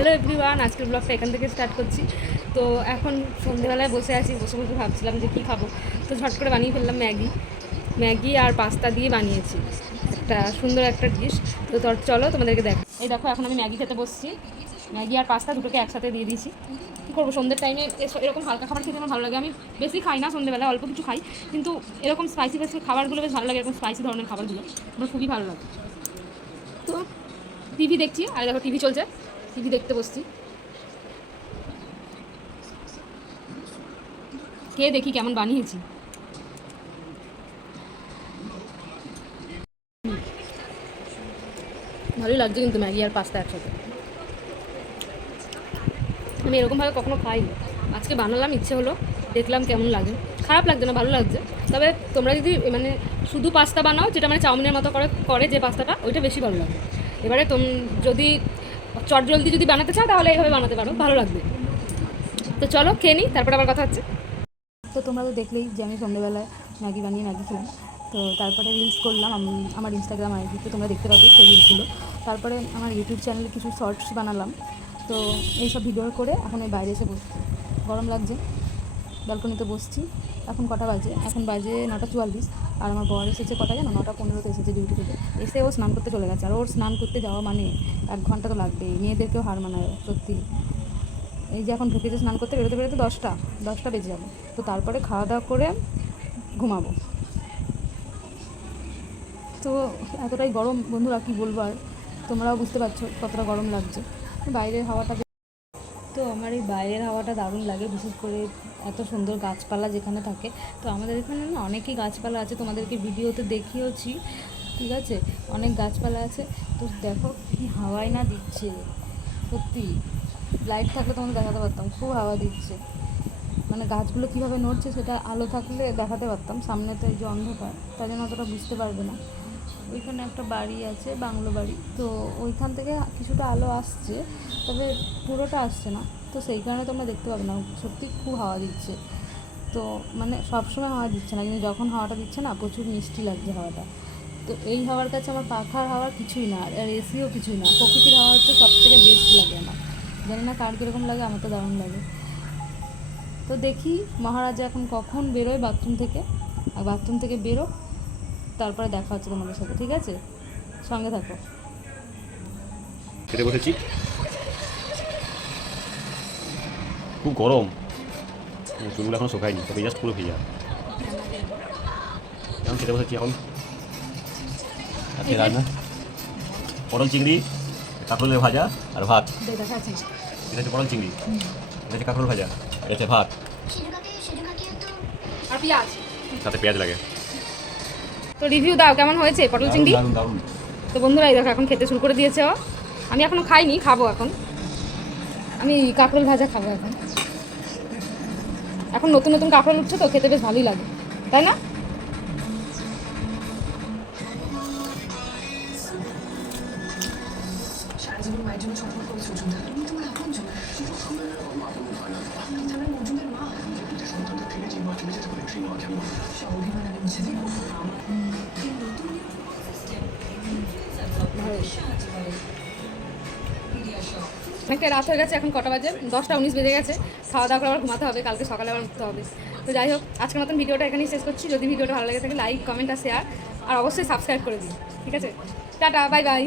Hello everyone, আজকের ব্লগটা এখান থেকে স্টার্ট করছি। তো এখন সন্ধ্যেবেলায় বসে বসে ভাবছিলাম যে কী খাবো। তো ঝট করে বানিয়ে ফেললাম ম্যাগি আর পাস্তা দিয়ে বানিয়েছি একটা সুন্দর একটা ডিশ। তো চলো তোমাদেরকে দেখ। এই দেখো, এখন আমি ম্যাগি খেতে বসছি। ম্যাগি আর পাস্তা দুটোকে একসাথে দিয়ে দিয়েছি। কী করবো, সন্ধ্যের টাইমে এরকম হালকা খাবার খেতে আমার ভালো লাগে। আমি বেশি খাই না সন্ধ্যেবেলা, অল্প কিছু খাই, কিন্তু এরকম স্পাইসি খাবারগুলো বেশ ভালো লাগে। এরকম স্পাইসি ধরনের খাবারগুলো আমার খুবই ভালো লাগে। তো টিভি দেখছি, আর দেখো টিভি চলছে, টিভি দেখতে বসছি। কে দেখি কেমন বানিয়েছি। ভালোই লাগছে কিন্তু ম্যাগি আর পাস্তা একসাথে। আমি এরকমভাবে কখনো খাইনি, আজকে বানালাম, ইচ্ছে হলো, দেখলাম কেমন লাগে। খারাপ লাগছে না, ভালো লাগছে। তবে তোমরা যদি মানে শুধু পাস্তা বানাও, যেটা মানে চাউমিনের মতো করে যে পাস্তাটা, ওইটা বেশি ভালো লাগে। এবারে যদি চটজলদি যদি বানাতে চাও তাহলে এইভাবে বানাতে পারো, ভালো লাগবে। তো চলো খেয়ে নিই, তারপর আবার কথা হচ্ছে। তো তোমরা তো দেখলেই যে আমি সন্ধ্যেবেলায় ম্যাগি খেলাম। তো তারপরে রিলস করলাম আমার ইনস্টাগ্রাম আইডিতে, তোমরা দেখতে পাবে সেই রিলসগুলো। তারপরে আমার ইউটিউব চ্যানেলে কিছু শর্টস বানালাম। তো এইসব ভিডিও করে এখন আমি বাইরে এসে বসছি, গরম লাগছে, ব্যালকনিতে বসছি। এখন কটা বাজে? এখন বাজে 9:44। আর আমার বর এসেছে কটা জানো? 9:15-তে এসেছে ডিউটি থেকে। এসে ও স্নান করতে চলে গেছে। আর ওর স্নান করতে যাওয়া মানে 1 ঘন্টা তো লাগবেই, মেয়েদেরকেও হার মানায় সত্যি। এই যে এখন ঢুকেছে স্নান করতে, বেরোতে 10টা বেজে যাবে। তো তারপরে খাওয়া দাওয়া করে ঘুমাবো। তো এতটাই গরম বন্ধুরা, কী বলবো আর, তোমরাও বুঝতে পারছো কতটা গরম লাগছে। বাইরের হাওয়াটা, তো আমার এই বাইরের হাওয়াটা দারুণ লাগে, বিশেষ করে এত সুন্দর গাছপালা যেখানে থাকে। তো আমাদের এখানে না অনেকই গাছপালা আছে, তোমাদেরকে ভিডিওতে দেখিয়েছি, ঠিক আছে, অনেক গাছপালা আছে। তো দেখো কি হাওয়াই না দিচ্ছে, সত্যি লাইট থাকলে তোমাদের দেখাতে পারতাম, খুব হাওয়া দিচ্ছে। মানে গাছগুলো কীভাবে নড়ছে সেটা আলো থাকলে দেখাতে পারতাম, সামনে তো এই যে অন্ধকার, তাই জন্য অতটা বুঝতে পারবে না। ওইখানে একটা বাড়ি আছে, বাংলো বাড়ি, তো ওইখান থেকে কিছুটা আলো আসছে, তবে পুরোটা আসছে না। তো সেই কারণে তোমরা দেখতে পাবে না, সত্যি খুব হাওয়া দিচ্ছে। তো মানে সবসময় হাওয়া দিচ্ছে না, কিন্তু যখন হাওয়াটা দিচ্ছে না, প্রচুর মিষ্টি লাগছে হাওয়াটা। তো এই হাওয়ার কাছে আমার পাখার হাওয়া কিছুই না, আর এসিও কিছুই না। প্রকৃতির হাওয়া হচ্ছে সবথেকে বেস্ট লাগে আমার। জানি না কার কীরকম লাগে, আমার তো দারুণ লাগে। তো দেখি মহারাজা এখন কখন বেরোয় বাথরুম থেকে, আর বাথরুম থেকে বেরো, তারপরে দেখা হচ্ছে তোমাদের সাথে, ঠিক আছে? সঙ্গে থাকো। খেতে বসেছি, খুব গরম, চুলগুলো এখনো শুকায়নি, তবে জাস্ট পুরো ভেজা। এখন খেতে বসেছি এখন। আজকে রান্না পটল চিংড়ি, কাঁকরোলের ভাজা আর ভাত। এটা হচ্ছে পটল চিংড়ি, এটা হচ্ছে কাঁকরোল ভাজা, এটা হচ্ছে ভাত, আর পেঁয়াজ, সাথে পেঁয়াজ লাগে। তো রিভিউ দাও, কেমন হয়েছে পটল চিংড়ি? দারুণ দারুণ। তো বন্ধুরা এই দেখো এখন খেতে শুরু করে দিয়েছে ও। আমি এখনও খাইনি, খাবো এখন। আমি কাঁকরোল ভাজা খাবো এখন। এখন নতুন নতুন কাঁকরোল উঠছে তো, খেতে বেশ ভালোই লাগে, তাই না? অনেকটা রাত হয়ে গেছে, এখন কটা বাজে? 10টা 19 বেজে গেছে। খাওয়া দাওয়া করে আবার ঘুমাতে হবে, কালকে সকালে আবার উঠতে হবে। তো যাই হোক, আজকের মতন ভিডিওটা এখানেই শেষ করছি। যদি ভিডিওটা ভালো লাগে থাকে লাইক, কমেন্ট আর শেয়ার, আর অবশ্যই সাবস্ক্রাইব করে দিন, ঠিক আছে? Tata, bye bye.